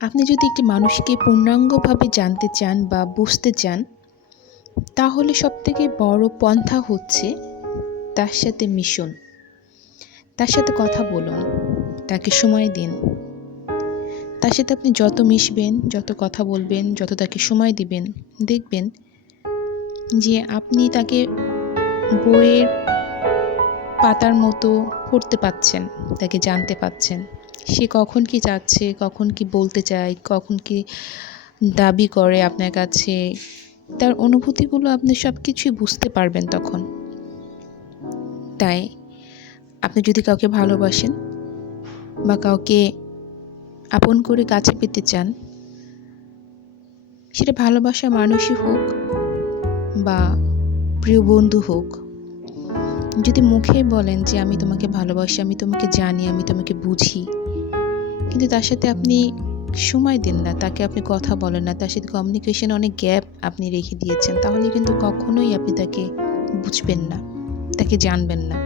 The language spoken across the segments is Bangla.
আপনি যদি একটি মানুষকে পূর্ণাঙ্গভাবে জানতে চান বা বুঝতে চান, তাহলে সবথেকে বড় পন্থা হচ্ছে তার সাথে মিশুন। তার সাথে কথা বলুন, তাকে সময় দিন। তার সাথে আপনি যত মিশবেন, যত কথা বলবেন, যত তাকে সময় দিবেন, দেখবেন যে আপনি তাকে বইয়ের পাতার মতো পড়তে পাচ্ছেন, তাকে জানতে পাচ্ছেন। সে কখন কি চাচ্ছে, কখন কি বলতে চায়, কখন কি দাবি করে আপনার কাছে, তার অনুভূতিগুলো আপনি সব কিছুই বুঝতে পারবেন তখন। তাই আপনি যদি কাউকে ভালোবাসেন বা কাউকে আপন করে কাছে পেতে চান, সেটা ভালোবাসা মানুষই হোক বা প্রিয় বন্ধু হোক, যদি মুখে বলেন যে আমি তোমাকে ভালোবাসি, আমি তোমাকে জানি, আমি তোমাকে বুঝি কিন্তু তার সাথে আপনি সময় দিন না, তাকে আপনি কথা বলেন না, তার সাথে কমিউনিকেশন অনেক গ্যাপ আপনি রেখে দিয়েছেন, তাহলে কিন্তু কখনোই আপনি তাকে বুঝবেন না, তাকে জানবেন না।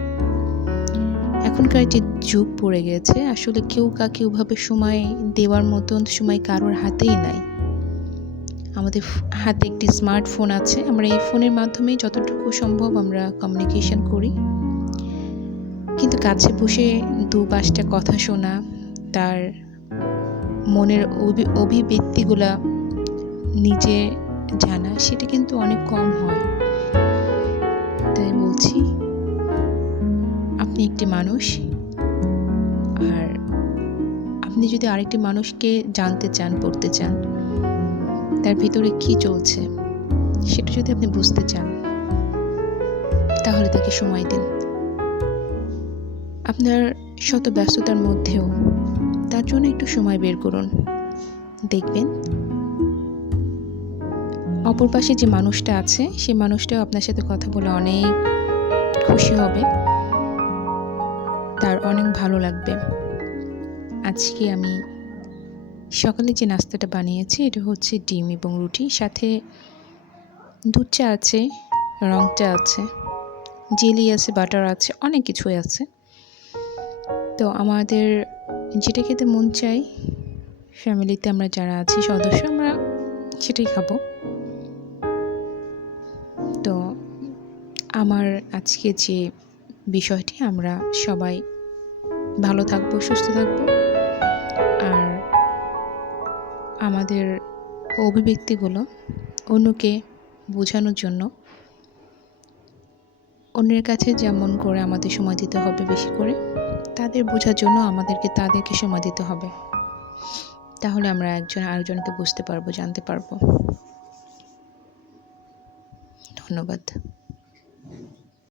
এখনকার যে যুগ পড়ে গেছে, আসলে কেউ কাকে ওভাবে সময় দেওয়ার মতন সময় কারোর হাতেই নাই। আমাদের হাতে একটি স্মার্টফোন আছে, আমরা এই ফোনের মাধ্যমে যতটুকু সম্ভব আমরা কমিউনিকেশন করি। কিন্তু কাছে বসে দু পাঁচটা কথা শোনা তার মনের অভিব্যক্তিগুলা নিজে জানা, সেটা কিন্তু অনেক কম হয়। তাই বলছি, আপনি একটি মানুষ, আর আপনি যদি আরেকটি মানুষকে জানতে চান, পড়তে চান, তার ভিতরে কি চলছে, সেটা যদি আপনি বুঝতে চান, তাহলে তাকে সময় দিন। আপনার শত ব্যস্ততার মধ্যেও তার জন্য একটু সময় বের করুন। দেখবেন। অপর পাশে যে মানুষটা আছে সেই মানুষটাও আপনার সাথে কথা বলে অনেক খুশি হবে। তার অনেক ভালো লাগবে। আজকে আমি সকালে যে নাস্তাটা বানিয়েছি, এটা হচ্ছে ডিম এবং রুটি। সাথে দুধ চা আছে রং চা আছে, জেলি আছে, বাটার আছে, অনেক কিছুই আছে। তো আমাদের যেটা খেতে মন চাই ফ্যামিলিতে আমরা যারা আছি, সদস্য, আমরা সেটাই খাব। তো আমার আজকে যে বিষয়টি, আমরা সবাই ভালো থাকব, সুস্থ থাকব। আর আমাদের অভিব্যক্তিগুলো অন্যকে বোঝানোর জন্য অন্যের কাছে যেমন করে আমাদের সময় দিতে হবে বেশি করে। তাদের বোঝার জন্য আমাদেরকে তাদেরকে সময় দিতে হবে। তাহলে আমরা একজন আরেকজনকে বুঝতে পারব, জানতে পারব। ধন্যবাদ।